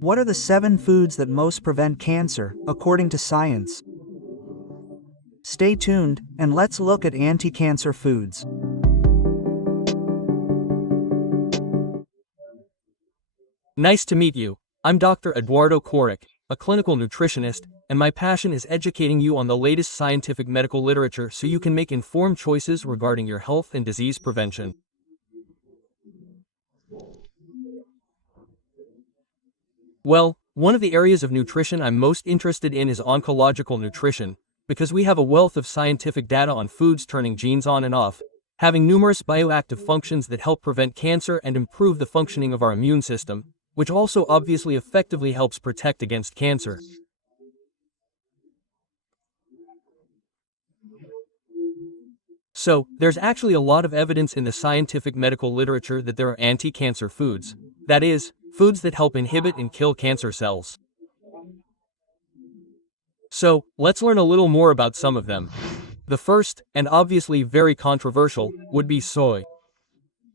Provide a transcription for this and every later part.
What are the 7 foods that most prevent cancer, according to science? Stay tuned, and let's look at anti-cancer foods. Nice to meet you. I'm Dr. Eduardo Coric, a clinical nutritionist, and my passion is educating you on the latest scientific medical literature so you can make informed choices regarding your health and disease prevention. Well, one of the areas of nutrition I'm most interested in is oncological nutrition, because we have a wealth of scientific data on foods turning genes on and off, having numerous bioactive functions that help prevent cancer and improve the functioning of our immune system, which also obviously effectively helps protect against cancer. So, there's actually a lot of evidence in the scientific medical literature that there are anti-cancer foods. That is, foods that help inhibit and kill cancer cells. So, let's learn a little more about some of them. The first, and obviously very controversial, would be soy.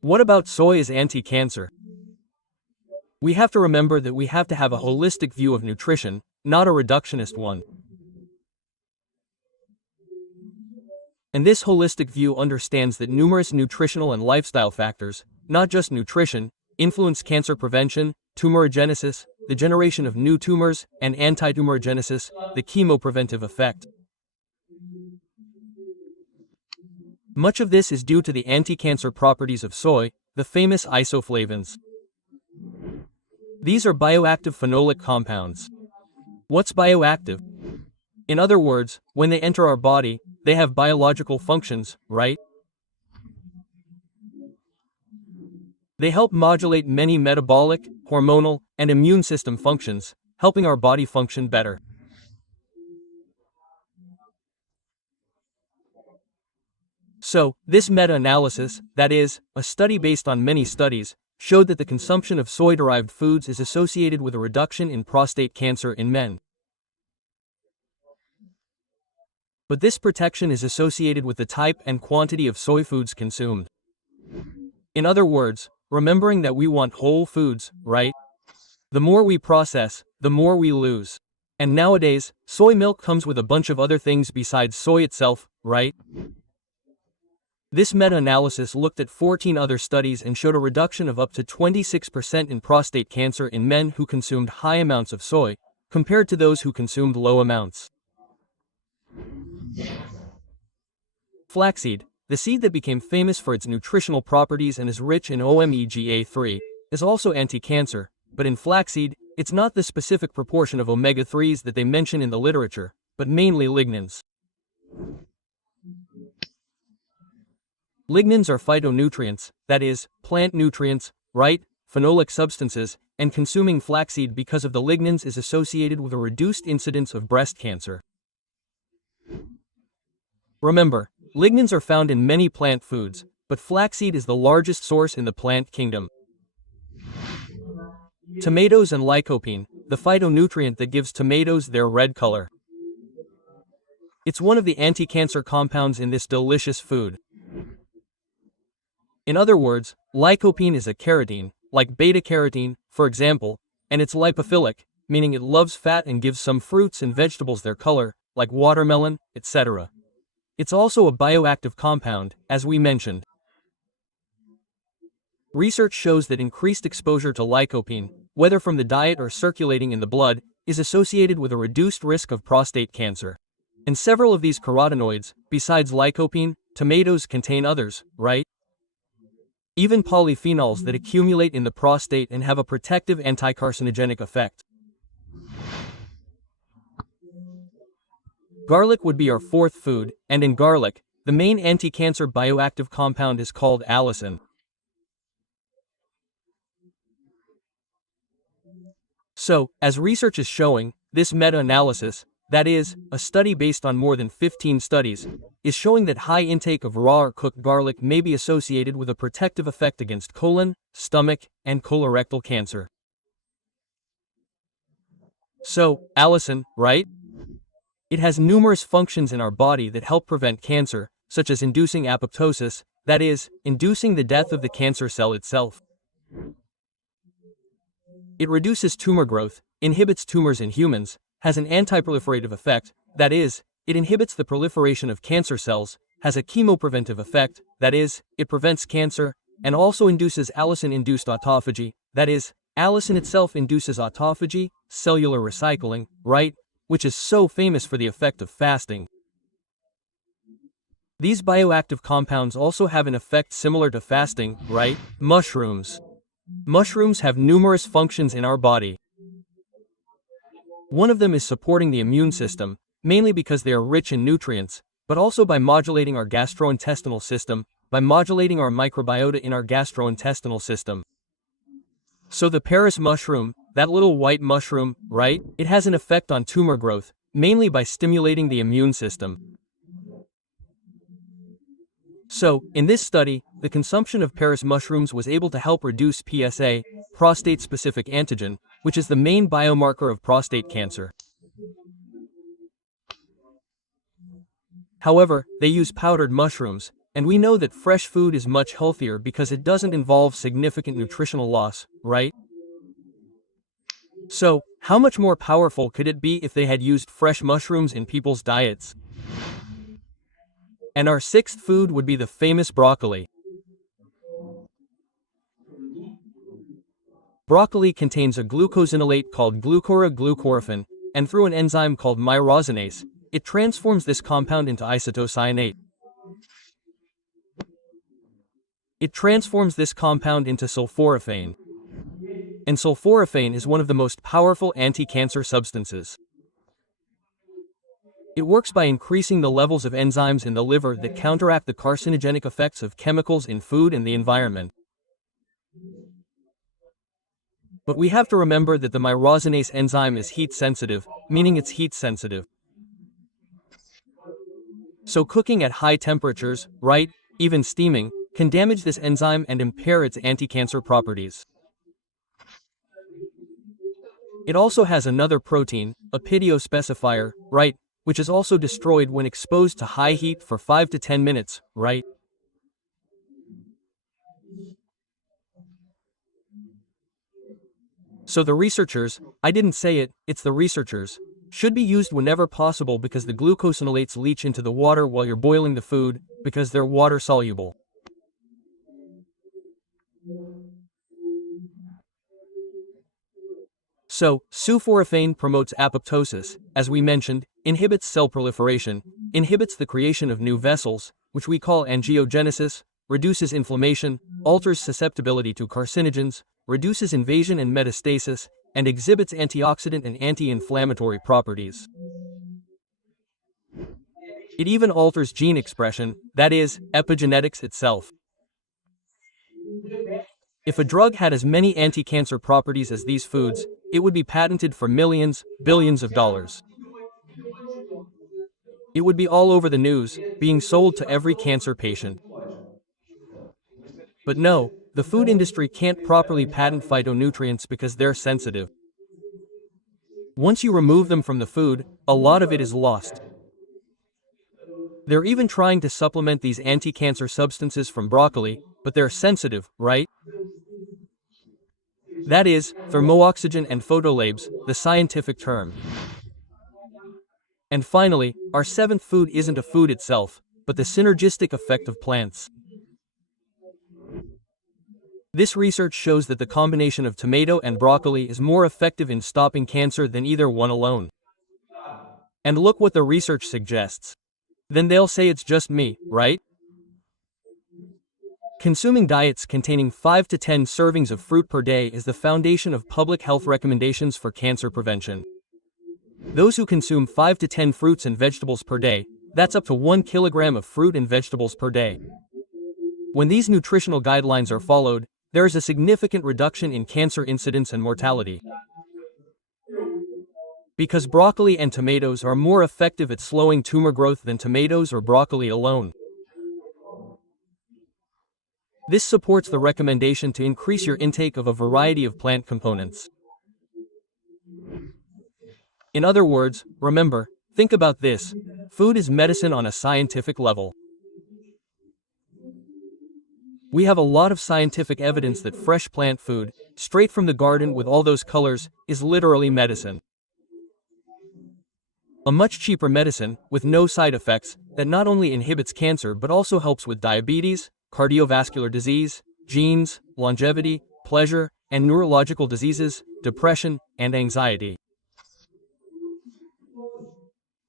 What about soy as anti-cancer? We have to remember that we have to have a holistic view of nutrition, not a reductionist one. And this holistic view understands that numerous nutritional and lifestyle factors, not just nutrition, influence cancer prevention, tumorigenesis, the generation of new tumors, and anti-tumorigenesis, the chemopreventive effect. Much of this is due to the anti-cancer properties of soy, the famous isoflavones. These are bioactive phenolic compounds. What's bioactive? In other words, when they enter our body, they have biological functions, right? They help modulate many metabolic, hormonal, and immune system functions, helping our body function better. So, this meta-analysis, that is, a study based on many studies, showed that the consumption of soy-derived foods is associated with a reduction in prostate cancer in men. But this protection is associated with the type and quantity of soy foods consumed. In other words, remembering that we want whole foods, right? The more we process, the more we lose. And nowadays, soy milk comes with a bunch of other things besides soy itself, right? This meta-analysis looked at 14 other studies and showed a reduction of up to 26% in prostate cancer in men who consumed high amounts of soy, compared to those who consumed low amounts. Flaxseed, the seed that became famous for its nutritional properties and is rich in omega-3, is also anti-cancer, but in flaxseed, it's not the specific proportion of omega-3s that they mention in the literature, but mainly lignans. Lignans are phytonutrients, that is, plant nutrients, right, phenolic substances, and consuming flaxseed because of the lignans is associated with a reduced incidence of breast cancer. Remember, lignans are found in many plant foods, but flaxseed is the largest source in the plant kingdom. Tomatoes and lycopene, the phytonutrient that gives tomatoes their red color. It's one of the anti-cancer compounds in this delicious food. In other words, lycopene is a carotene, like beta-carotene, for example, and it's lipophilic, meaning it loves fat and gives some fruits and vegetables their color, like watermelon, etc. It's also a bioactive compound, as we mentioned. Research shows that increased exposure to lycopene, whether from the diet or circulating in the blood, is associated with a reduced risk of prostate cancer. And several of these carotenoids, besides lycopene, tomatoes contain others, right? Even polyphenols that accumulate in the prostate and have a protective anti-carcinogenic effect. Garlic would be our fourth food, and in garlic, the main anti-cancer bioactive compound is called allicin. So, as research is showing, this meta-analysis, that is, a study based on more than 15 studies, is showing that high intake of raw or cooked garlic may be associated with a protective effect against colon, stomach, and colorectal cancer. So, allicin, right? It has numerous functions in our body that help prevent cancer, such as inducing apoptosis, that is, inducing the death of the cancer cell itself. It reduces tumor growth, inhibits tumors in humans, has an antiproliferative effect, that is, it inhibits the proliferation of cancer cells, has a chemopreventive effect, that is, it prevents cancer, and also induces allicin-induced autophagy, that is, allicin itself induces autophagy, cellular recycling, right? Which is so famous for the effect of fasting. These bioactive compounds also have an effect similar to fasting, right? Mushrooms. Mushrooms have numerous functions in our body. One of them is supporting the immune system, mainly because they are rich in nutrients, but also by modulating our gastrointestinal system, by modulating our microbiota in our gastrointestinal system. So the Paris mushroom, that little white mushroom, right? It has an effect on tumor growth, mainly by stimulating the immune system. So, in this study, the consumption of Paris mushrooms was able to help reduce PSA, prostate-specific antigen, which is the main biomarker of prostate cancer. However, they use powdered mushrooms, and we know that fresh food is much healthier because it doesn't involve significant nutritional loss, right? So, how much more powerful could it be if they had used fresh mushrooms in people's diets? And our sixth food would be the famous broccoli. Broccoli contains a glucosinolate called glucoroglucorophane, and through an enzyme called myrosinase, it transforms this compound into isotocyanate. It transforms this compound into sulforaphane. And sulforaphane is one of the most powerful anti-cancer substances. It works by increasing the levels of enzymes in the liver that counteract the carcinogenic effects of chemicals in food and the environment. But we have to remember that the myrosinase enzyme is heat sensitive, meaning it's heat sensitive. So cooking at high temperatures, right, even steaming, can damage this enzyme and impair its anti-cancer properties. It also has another protein, a pideospecifier, right, which is also destroyed when exposed to high heat for 5 to 10 minutes, right? So the researchers, I didn't say it, it's the researchers, should be used whenever possible because the glucosinolates leach into the water while you're boiling the food, because they're water soluble. So, sulforaphane promotes apoptosis, as we mentioned, inhibits cell proliferation, inhibits the creation of new vessels, which we call angiogenesis, reduces inflammation, alters susceptibility to carcinogens, reduces invasion and metastasis, and exhibits antioxidant and anti-inflammatory properties. It even alters gene expression, that is, epigenetics itself. If a drug had as many anti-cancer properties as these foods, it would be patented for millions, billions of dollars. It would be all over the news, being sold to every cancer patient. But no, the food industry can't properly patent phytonutrients because they're sensitive. Once you remove them from the food, a lot of it is lost. They're even trying to supplement these anti-cancer substances from broccoli, but they're sensitive, right? That is, thermooxygen and photolabes, the scientific term. And finally, our seventh food isn't a food itself, but the synergistic effect of plants. This research shows that the combination of tomato and broccoli is more effective in stopping cancer than either one alone. And look what the research suggests. Then they'll say it's just me, right? Consuming diets containing 5 to 10 servings of fruit per day is the foundation of public health recommendations for cancer prevention. Those who consume 5 to 10 fruits and vegetables per day, that's up to 1 kilogram of fruit and vegetables per day. When these nutritional guidelines are followed, there is a significant reduction in cancer incidence and mortality. Because broccoli and tomatoes are more effective at slowing tumor growth than tomatoes or broccoli alone. This supports the recommendation to increase your intake of a variety of plant components. In other words, remember, think about this, food is medicine on a scientific level. We have a lot of scientific evidence that fresh plant food, straight from the garden with all those colors, is literally medicine. A much cheaper medicine, with no side effects, that not only inhibits cancer but also helps with diabetes, cardiovascular disease, genes, longevity, pleasure, and neurological diseases, depression, and anxiety.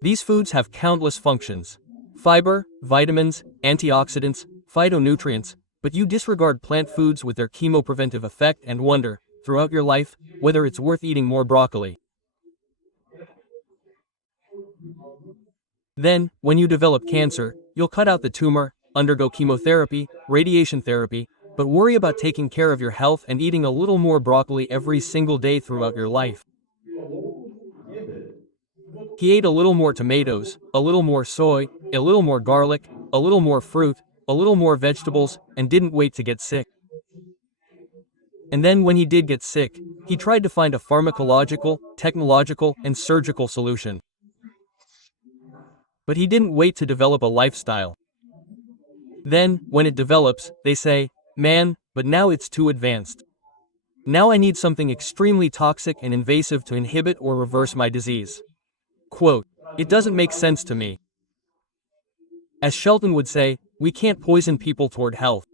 These foods have countless functions: fiber, vitamins, antioxidants, phytonutrients, but you disregard plant foods with their chemopreventive effect and wonder, throughout your life, whether it's worth eating more broccoli. Then, when you develop cancer, you'll cut out the tumor, undergo chemotherapy, radiation therapy, but worry about taking care of your health and eating a little more broccoli every single day throughout your life. He ate a little more tomatoes, a little more soy, a little more garlic, a little more fruit, a little more vegetables, and didn't wait to get sick. And then when he did get sick, he tried to find a pharmacological, technological, and surgical solution. But he didn't wait to develop a lifestyle. Then, when it develops, they say, "Man, but now it's too advanced. Now I need something extremely toxic and invasive to inhibit or reverse my disease." Quote, "It doesn't make sense to me." As Shelton would say, we can't poison people toward health.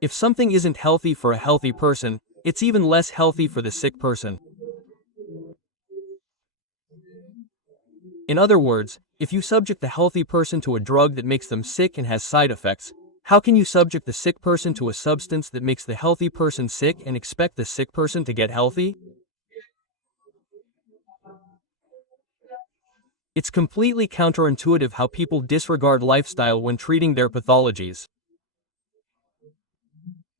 If something isn't healthy for a healthy person, it's even less healthy for the sick person. In other words, if you subject the healthy person to a drug that makes them sick and has side effects, how can you subject the sick person to a substance that makes the healthy person sick and expect the sick person to get healthy? It's completely counterintuitive how people disregard lifestyle when treating their pathologies.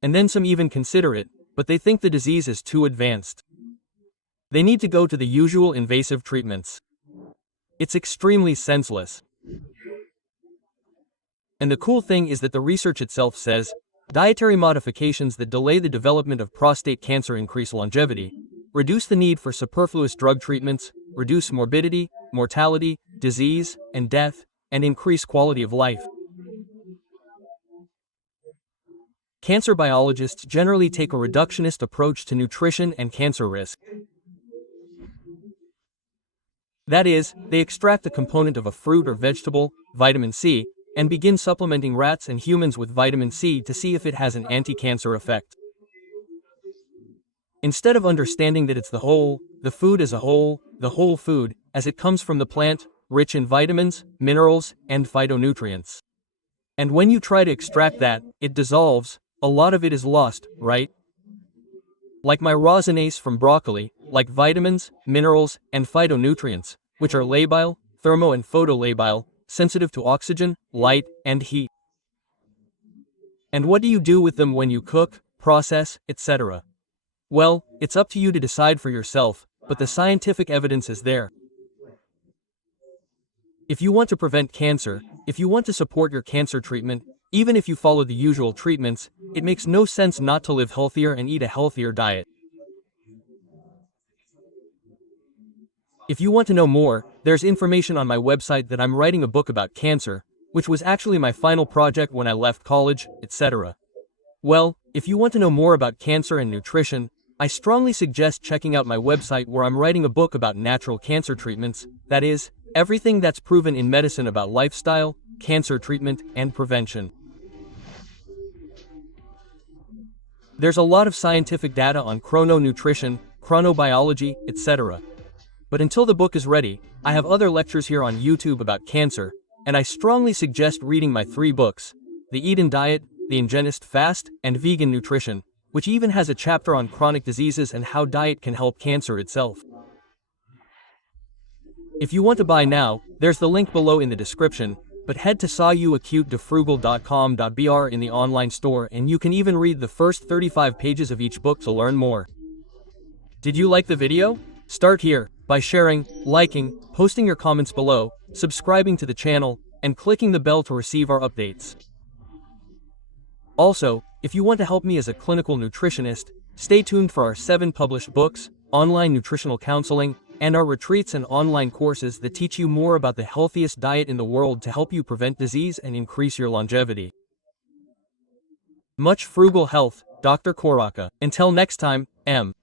And then some even consider it, but they think the disease is too advanced. They need to go to the usual invasive treatments. It's extremely senseless. And the cool thing is that the research itself says, dietary modifications that delay the development of prostate cancer increase longevity, reduce the need for superfluous drug treatments, reduce morbidity, mortality, disease, and death, and increase quality of life. Cancer biologists generally take a reductionist approach to nutrition and cancer risk. That is, they extract a component of a fruit or vegetable, vitamin C, and begin supplementing rats and humans with vitamin C to see if it has an anti-cancer effect. Instead of understanding that it's the food as a whole, the whole food, as it comes from the plant, rich in vitamins, minerals, and phytonutrients. And when you try to extract that, it dissolves, a lot of it is lost, right? Like my rosinase from broccoli, like vitamins, minerals, and phytonutrients, which are labile, thermo and photolabile, sensitive to oxygen, light, and heat. And what do you do with them when you cook, process, etc.? Well, it's up to you to decide for yourself, but the scientific evidence is there. If you want to prevent cancer, if you want to support your cancer treatment, even if you follow the usual treatments, it makes no sense not to live healthier and eat a healthier diet. If you want to know more, there's information on my website that I'm writing a book about cancer, which was actually my final project when I left college, etc. Well, if you want to know more about cancer and nutrition, I strongly suggest checking out my website where I'm writing a book about natural cancer treatments, that is, everything that's proven in medicine about lifestyle, cancer treatment, and prevention. There's a lot of scientific data on chrononutrition, chronobiology, etc. But until the book is ready, I have other lectures here on YouTube about cancer, and I strongly suggest reading my 3 books, The Eden Diet, The Ingenist Fast, and Vegan Nutrition, which even has a chapter on chronic diseases and how diet can help cancer itself. If you want to buy now, there's the link below in the description, but head to sawyoacutedefrugal.com.br in the online store and you can even read the first 35 pages of each book to learn more. Did you like the video? Start here, by sharing, liking, posting your comments below, subscribing to the channel, and clicking the bell to receive our updates. Also, if you want to help me as a clinical nutritionist, stay tuned for our 7 published books, online nutritional counseling, and our retreats and online courses that teach you more about the healthiest diet in the world to help you prevent disease and increase your longevity. Much frugal health, Dr. Koraka. Until next time, M.